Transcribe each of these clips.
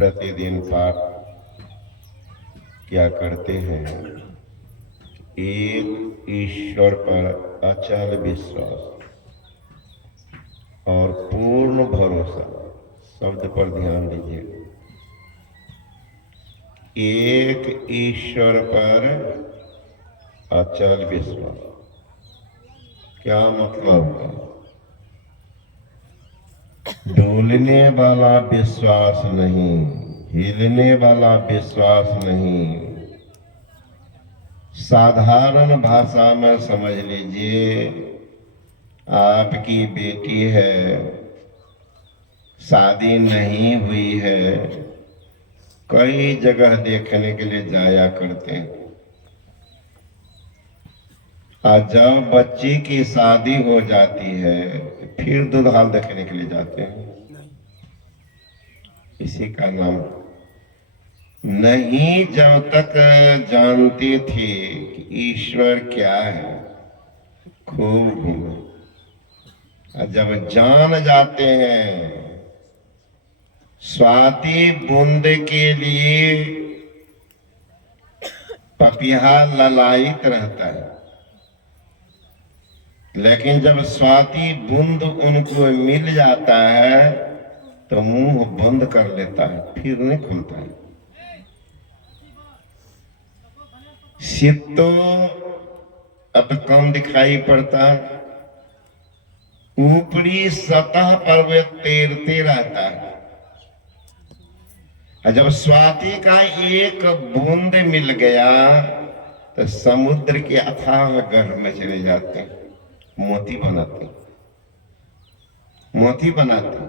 प्रतिदिन पाठ क्या करते हैं। एक ईश्वर पर अचल विश्वास और पूर्ण भरोसा, शब्द पर ध्यान दीजिए। एक ईश्वर पर अचल विश्वास क्या मतलब है? डोलने वाला विश्वास नहीं, हिलने वाला विश्वास नहीं। साधारण भाषा में समझ लीजिए, आपकी बेटी है, शादी नहीं हुई है, कई जगह देखने के लिए जाया करते हैं। और जब बच्ची की शादी हो जाती है फिर दुल्हन देखने के लिए जाते हैं। इसी का नाम नहीं। जब तक जानती थी कि ईश्वर क्या है, खूब घूमे। और जब जान जाते हैं, स्वाति बूंद के लिए पपिया ललायित रहता है, लेकिन जब स्वाति बूंद उनको मिल जाता है तो मुंह बंद कर लेता है, फिर नहीं खुलता है। शीत तो अब कम दिखाई पड़ता है, ऊपरी सतह पर वे तैरते रहता है। और जब स्वाति का एक बूंद मिल गया तो समुद्र के अथाह गर्भ में चले जाते हैं, मोती बनाते, मोती बनाते।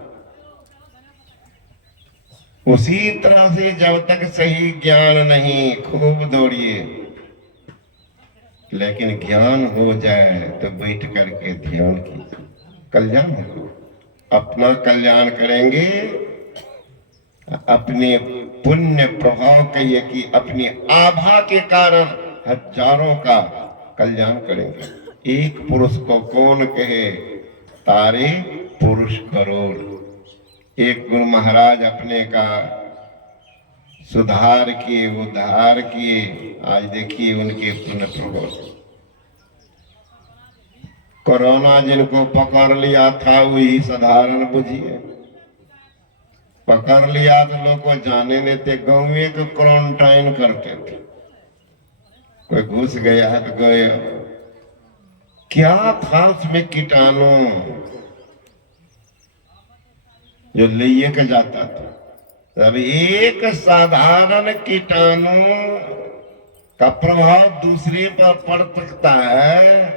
उसी तरह से जब तक सही ज्ञान नहीं, खूब दौड़िए, लेकिन ज्ञान हो जाए तो बैठ करके ध्यान कीजिए, कल्याण हो। अपना कल्याण करेंगे, अपने पुण्य प्रभाव कहिए कि अपनी आभा के कारण हजारों का कल्याण करेंगे। एक पुरुष को कौन कहे, तारे पुरुष करोड़। एक गुरु महाराज अपने का सुधार किए, उद्धार किए, आज देखिए उनके पुण्य प्रभाव। कोरोना जिनको पकड़ लिया था वही साधारण बुझिए, पकड़ लिया तो लोग को जाने देते, गांव में को क्वारंटाइन करते थे। कोई घुस गया है तो गए, क्या था उसमें कीटाणु जो लिए के जाता था। तब एक साधारण कीटाणु का प्रभाव दूसरे पर पड़ सकता है,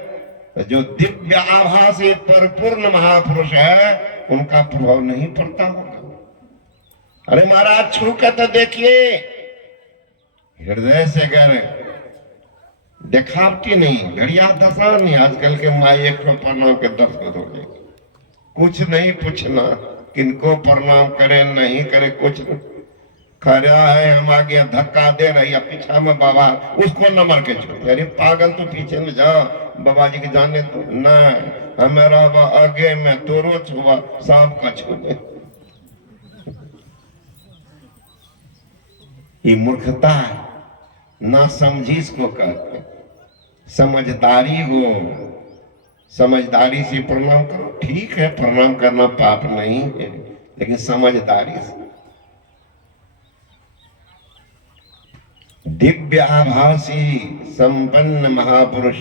तो जो दिव्य आभा से परिपूर्ण महापुरुष है उनका प्रभाव नहीं पड़ता होगा। अरे महाराज छू के तो देखिए, हृदय से अगर दिखावटी नहीं, घड़िया दशा नहीं। आजकल के माई एक प्रणाम के 10 हो गए, कुछ नहीं पूछना किनको प्रणाम करे नहीं करे, कुछ नहीं। खड़ा है, हम आगे धक्का दे रही है, पीछा में बाबा उसको नंबर के छोड़। अरे पागल, तो पीछे में जा, बाबा जी के जाने तो ना, हमारा आगे में तोरो छुआ सांप का छुए। ये मूर्खता है, ना समझी इसको कहते। समझदारी हो, समझदारी से प्रणाम करो, ठीक है, प्रणाम करना पाप नहीं है, लेकिन समझदारी से। दिव्य आभासी संपन्न महापुरुष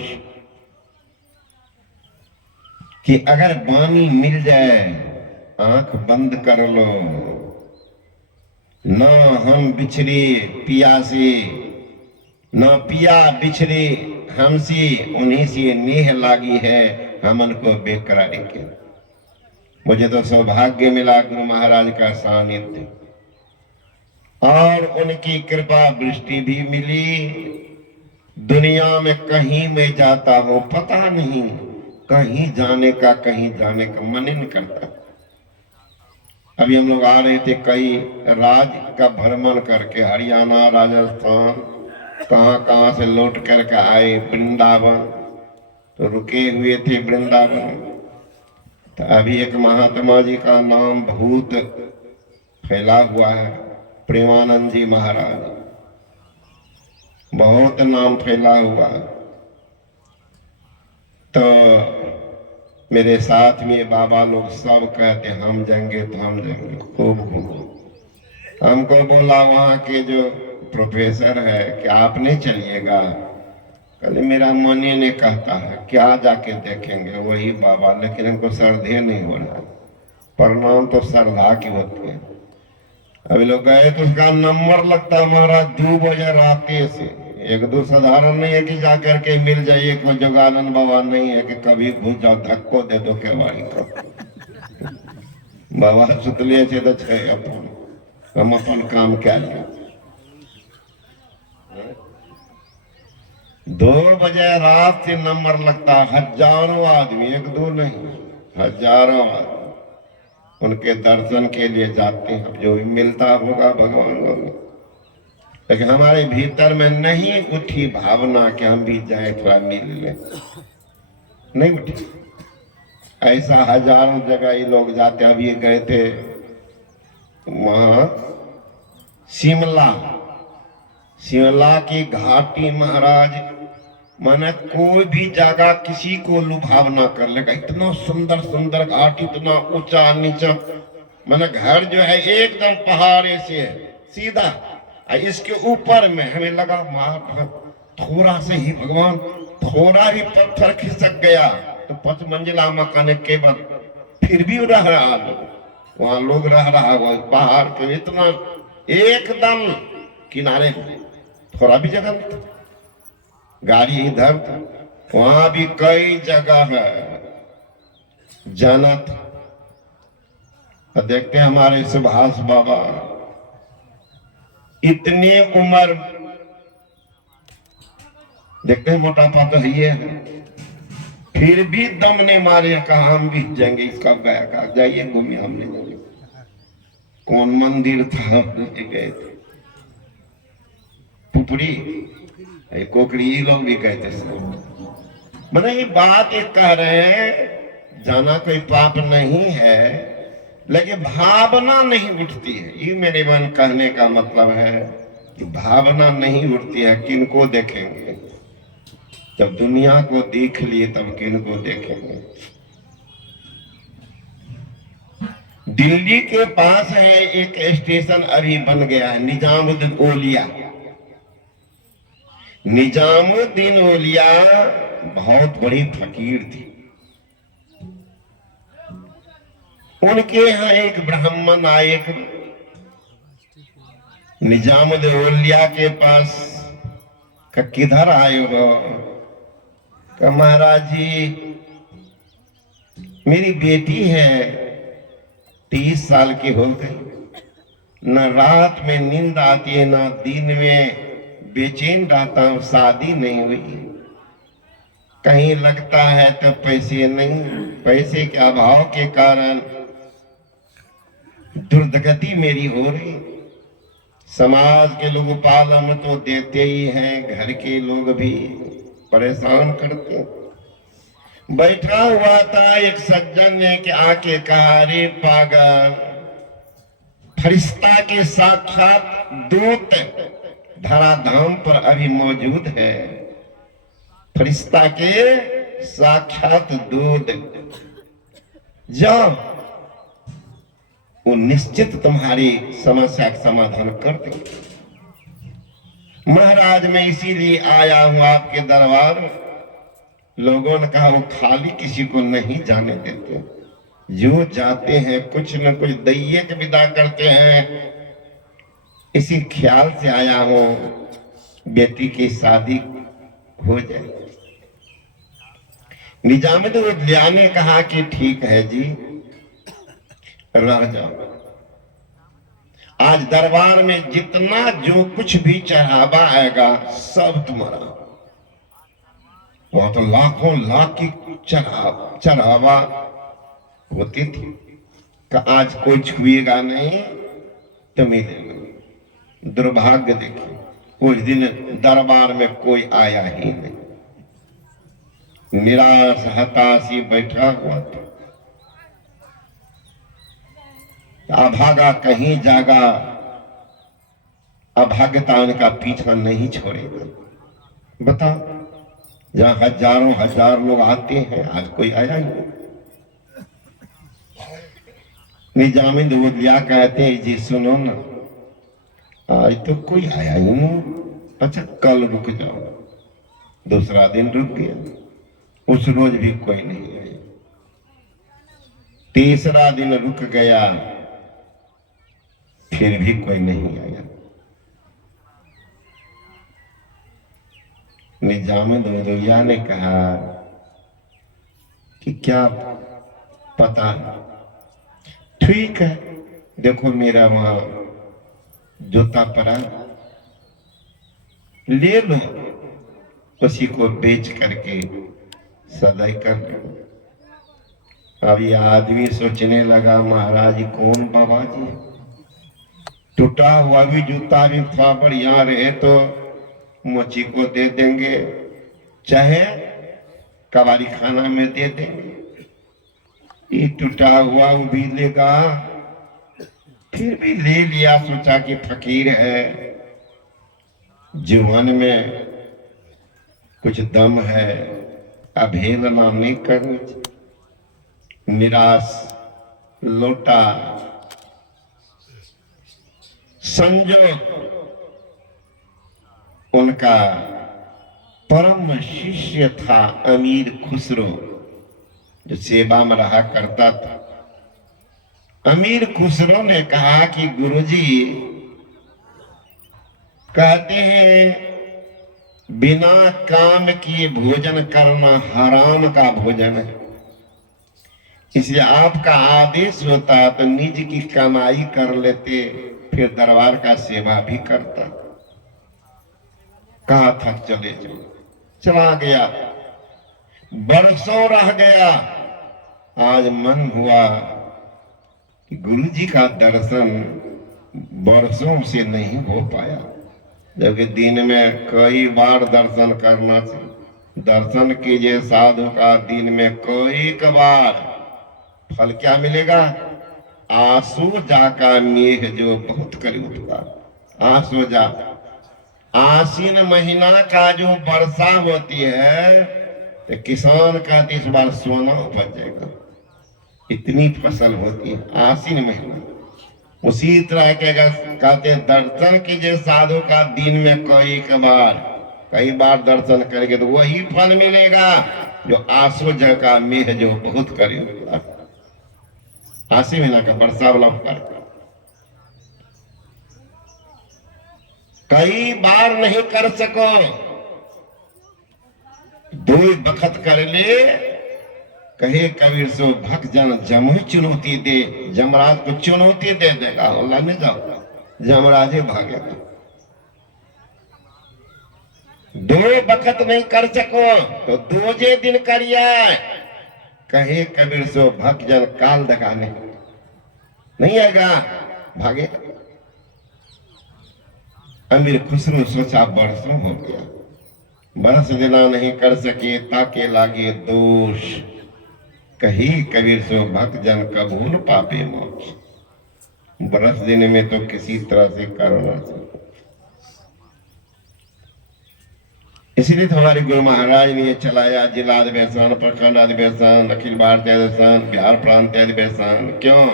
कि अगर वाणी मिल जाए, आंख बंद कर लो, न हम बिछड़े पिया से, न पिया बिछड़े हमसे, उन्हीं से नेह लागी है हमन को बेकरारी के। मुझे तो सौभाग्य मिला गुरु महाराज का सानिध्य और उनकी कृपा दृष्टि भी मिली। दुनिया में कहीं मैं जाता हूं, पता नहीं कहीं जाने का मन ही नहीं करता। अभी हम लोग आ रहे थे, कई राज्य का भ्रमण करके, हरियाणा, राजस्थान, कहां से लौट करके आए वृंदावन, तो रुके हुए थे वृंदावन। तो अभी एक महात्मा जी का नाम भूत फैला हुआ है, प्रेमानंद जी महाराज, बहुत नाम फैला हुआ। तो मेरे साथ में बाबा लोग सब कहते हम जाएंगे तो हम जाएंगे, खूब घूमो। हमको बोला वहाँ के जो प्रोफेसर है कि आप नहीं चलिएगा? कल मेरा मन ही नहीं कहता है, क्या जाके देखेंगे वही बाबा, लेकिन हमको श्रद्धे नहीं हो रहा। प्रणाम तो श्रद्धा की होती है। अभी लोग गए तो उसका नंबर लगता हमारा 2 बजे रात से। एक दो साधारण नहीं है कि जाकर के मिल जाइए, कोई जोगानंद बाबा नहीं है कि कभी घुस जाओ धक्को दे दो केवाड़ी को। बाबा सुतलिए छे तो छे, अपन हम अपन काम क्या लिया। 2 बजे रात से नंबर लगता, हजारों आदमी, एक दो नहीं, हजारों आदमी उनके दर्शन के लिए जाते हैं। जो भी मिलता होगा भगवान को, लेकिन हमारे भीतर में नहीं उठी भावना कि हम भी जाए थोड़ा मिल ले, नहीं उठी। ऐसा हजारों जगह ये लोग जाते। अभी गए थे वहां शिमला, शिमला की घाटी महाराज, माने कोई भी जगह किसी को लुभाव ना कर लेगा। इतना सुंदर सुंदर घाट, इतना ऊंचा नीचा, माने घर जो है एकदम पहाड़े से सीधा, इसके ऊपर में हमें लगा मार थोड़ा से ही भगवान, थोड़ा ही पत्थर खिसक गया तो 5 मंजिला मकान के बाद फिर भी रह रहा लोग, वहां लोग रह रहा है पहाड़ के इतना एकदम किनारे, थोड़ा भी जगह नहीं, गाड़ी इधर था। वहां भी कई जगह है जाना था। तो देखते हैं हमारे सुभाष बाबा इतनी उम्र, देखते हैं मोटापा तो ही है, फिर भी दम ने मारे, कहा हम भी जाएंगे। इसका गया, कहा जाइए घूमिए, हम नहीं जाएंगे। कौन मंदिर था हमने गए थे, पुपरी कोकड़ी, ये लोग भी कहते सब। मैंने ये बात एक कह रहे हैं, जाना कोई पाप नहीं है, लेकिन भावना नहीं उठती है। ये मेरे मन कहने का मतलब है कि भावना नहीं उठती है। किनको देखेंगे? जब दुनिया को देख लिए तब किनको देखेंगे? दिल्ली के पास है एक स्टेशन अभी बन गया है, निजामुद्दीन औलिया। निजामुद्दीन औलिया बहुत बड़ी फकीर थी। उनके यहाँ एक ब्राह्मण आए, निजामुद्दीन औलिया के पास, का किधर आए हो? का महाराज जी मेरी बेटी है, 30 साल की हो गई, न रात में नींद आती है न दिन में, बेचैन रहता हूं, शादी नहीं हुई। कहीं लगता है तो पैसे नहीं, पैसे के अभाव के कारण दुर्गति मेरी हो रही। समाज के लोग पालन तो देते ही हैं, घर के लोग भी परेशान करते। बैठा हुआ था एक सज्जन ने कि आके कहा, रे पागल, फरिश्ता के साक्षात दूत धराधाम पर अभी मौजूद है। फरिश्ता के साक्षात दूत, जाओ, वो निश्चित तुम्हारी समस्या का समाधान कर देंगे। महाराज मैं इसीलिए आया हूं आपके दरबार। लोगों ने कहा वो खाली किसी को नहीं जाने देते, जो जाते हैं कुछ न कुछ दैये के विदा करते हैं। इसी ख्याल से आया हूं बेटी की शादी हो जाए। निजामुद्दीन औलिया ने कहा कि ठीक है जी, रह जाओ। आज दरबार में जितना जो कुछ भी चढ़ावा आएगा सब तुम्हारा। वहां तो लाखों लाख की चढ़ावा होती थी। आज कोई छुएगा नहीं तो मिलेगा। दुर्भाग्य देखिए उस दिन दरबार में कोई आया ही नहीं, निराश हताशी बैठा हुआ था। अभागा कहीं जागा अभाग्यता उनका पीछा नहीं छोड़ेगा। बताओ, जहां हजारों हजार लोग आते हैं, आज कोई आया ही नहीं। निजामिंद उलिया कहते हैं, जी सुनो ना, आज तो कोई आया ही नहीं। अच्छा कल रुक जाओ। दूसरा दिन रुक गया, उस रोज भी कोई नहीं आया। तीसरा दिन रुक गया, फिर भी कोई नहीं आया। निजामिंद उलिया ने कहा कि क्या पता, ठीक है, देखो मेरा वहां जूता पड़ा, ले लो, उसी को बेच करके सदाई कर लो। अब ये आदमी सोचने लगा, महाराज कौन बाबा जी, टूटा हुआ भी जूता भी था, बढ़िया रहे तो मोची को दे देंगे, चाहे कबाड़ी खाना में दे देंगे। ये टूटा हुआ वो भी लेगा, फिर भी ले लिया, सोचा कि फकीर है, जुबान में कुछ दम है, अवहेलना नहीं करनी चाहिए। निराश लौटा। संजोग उनका परम शिष्य था अमीर खुसरो, जो सेवा में रहा करता था। अमीर खुसरो ने कहा कि गुरुजी कहते हैं बिना काम किए भोजन करना हराम का भोजन है, इसलिए आपका आदेश होता तो निज की कमाई कर लेते, फिर दरबार का सेवा भी करता। कहा था चले जाओ, चला गया, बरसों रह गया। आज मन हुआ कि गुरु जी का दर्शन बरसों से नहीं हो पाया, जबकि दिन में कई बार दर्शन करना चाहिए। दर्शन कीजिए साधु का दिन में कई बार, फल क्या मिलेगा? आंसू जा का मेघ जो बहुत करीब होगा। आंसू जा, आसीन महीना का जो वर्षा होती है तो किसान कहते इस बार सोना उपज जाएगा, इतनी फसल होती है आसीन महीना। उसी तरह के कहते दर्शन कीजिए साधु का दिन में कई बार दर्शन करेंगे तो वही फल मिलेगा जो आसो जग का मेघ जो बहुत करीब होगा। आसी महीना का वर्षा वाला फल कई बार नहीं कर सको, दो बखत कर ले, कहे कबीर सो भक्त जन जमुई चुनौती दे, जमराज को चुनौती दे देगा, अल्लाह ने जाओ जमराजे भागेगा। दो बखत नहीं कर सको तो दूजे दिन करिए, कहे कबीर सो भक्त जन काल दगाने नहीं आएगा, भागे। अमीर खुसरो सोचा बरसों हो गया, बरस देना नहीं कर सके, ताके लागे दोष, कही कबीर सो भक्त जन कबूल पापे मोक्ष। बरस देने में तो किसी तरह से करना चाहिए। इसीलिए तो हमारे गुरु महाराज ने ये चलाया जिला अधिवेशन, प्रखंड अधिवेशन, अखिल भारतीय अधिवेशन, बिहार प्रांतीय अधिवेशन। क्यों?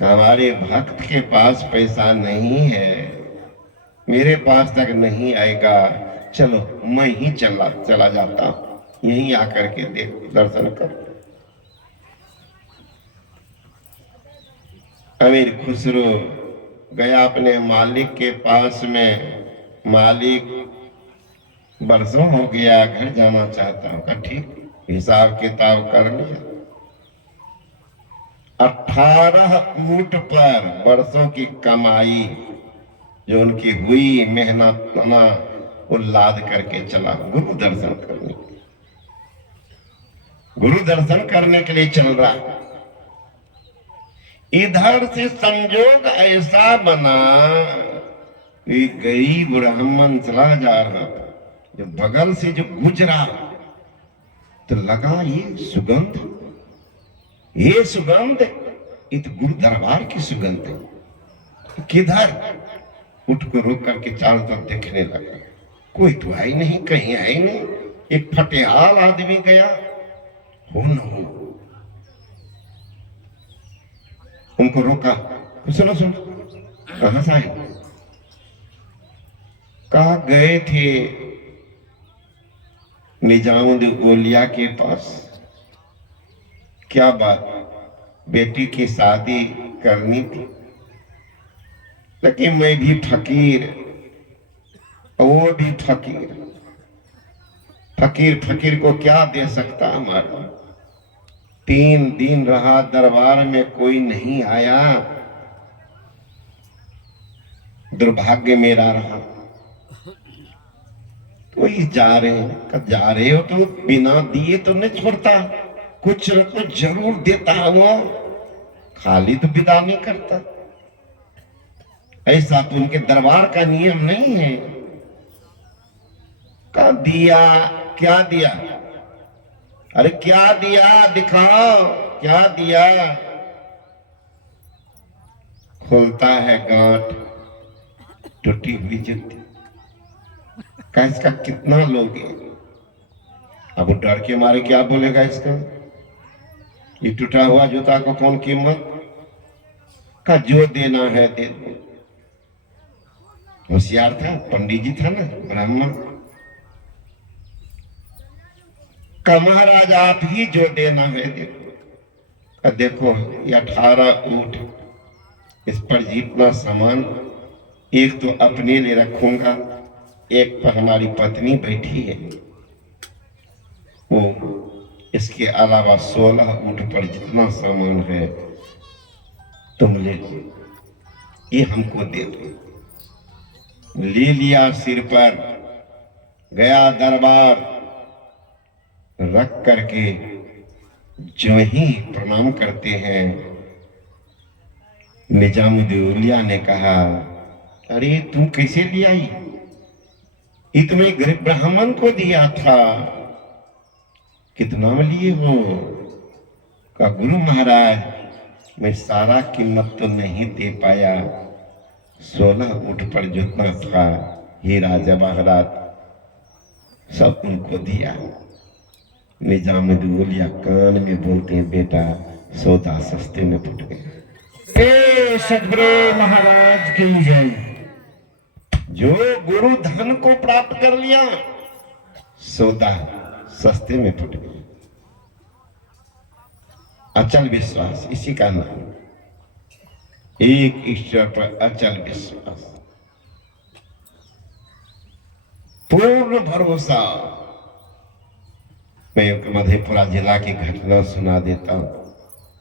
हमारे भक्त के पास पैसा नहीं है, मेरे पास तक नहीं आएगा, चलो मैं ही चला जाता हूं, यहीं आकर के देखो दर्शन करो। अमीर खुसरो गया अपने मालिक के पास में, मालिक बरसों हो गया, घर जाना चाहता हूं। कहा ठीक, हिसाब किताब कर लिया। 18 ऊंट पर बरसों की कमाई जो उनकी हुई मेहनत ना, वो लाद करके चला गुरु दर्शन करने। गुरु दर्शन करने के लिए चल रहा, इधर से संजोग ऐसा बना कि गरीब ब्राह्मण चला जा रहा था, जो बगल से जो गुजरा तो लगा ये सुगंध, ये सुगंध, ये तो गुरु दरबार की सुगंध है। किधर? उठ को रुक करके चारों तरफ देखने लगा, कोई तो आई नहीं, कहीं आई नहीं। एक फटेहाल आदमी गया, हो न हो। उनको रोका, सुनो सुनो, कहां से आए? कहा गए थे निजामुद्दीन औलिया के पास। क्या बात? बेटी की शादी करनी थी, लेकिन मैं भी फकीर, वो भी फकीर। फकीर फकीर को क्या दे सकता हमारा? 3 दिन रहा दरबार में, कोई नहीं आया। दुर्भाग्य मेरा रहा। तो जा रहे हैं, कब जा रहे हो? तो बिना दिए तो नहीं छोड़ता, कुछ न कुछ जरूर देता वो, खाली तो विदा नहीं करता। ऐसा तो उनके दरबार का नियम नहीं है। क्या दिया? क्या दिया? अरे क्या दिया, दिखाओ क्या दिया। खोलता है गांठ, टूटी हुई जूती। का इसका कितना लोगे? अब डर के मारे क्या बोलेगा इसका? ये टूटा हुआ जूता को कौन कीमत का? जो देना है दे दो। होशियार था, पंडित जी था ना, ब्राह्मण का। महाराज आप ही जो देना है दे दो। देखो ये 18 ऊंट, इस पर जितना सामान, एक तो अपने लिए रखूंगा, एक पर हमारी पत्नी बैठी है, वो इसके अलावा 16 ऊंट पर जितना सामान है तुम ले लो, ये हमको दे दो। ले लिया सिर पर, गया दरबार, रख करके जो ही प्रणाम करते हैं, निजामुद्दीन औलिया ने कहा, अरे तू कैसे ले आई? ये तुम्हें गरीब ब्राह्मण को दिया था, कितना में लिए हो? का गुरु महाराज मैं सारा कीमत तो नहीं दे पाया, 16 ऊंट पर जितना था हीरा जवाहरात सब उनको दिया। निजामुद्दीन औलिया कान में बोलते हैं, बेटा सौदा सस्ते में फट गया। ए सदगुरु महाराज की जय। जो गुरु धन को प्राप्त कर लिया, सौदा सस्ते में फट गया। अचल विश्वास इसी का नाम, एक ईश्वर पर अचल विश्वास, पूर्ण भरोसा। मैं मधेपुरा जिला की घटना सुना देता हूं।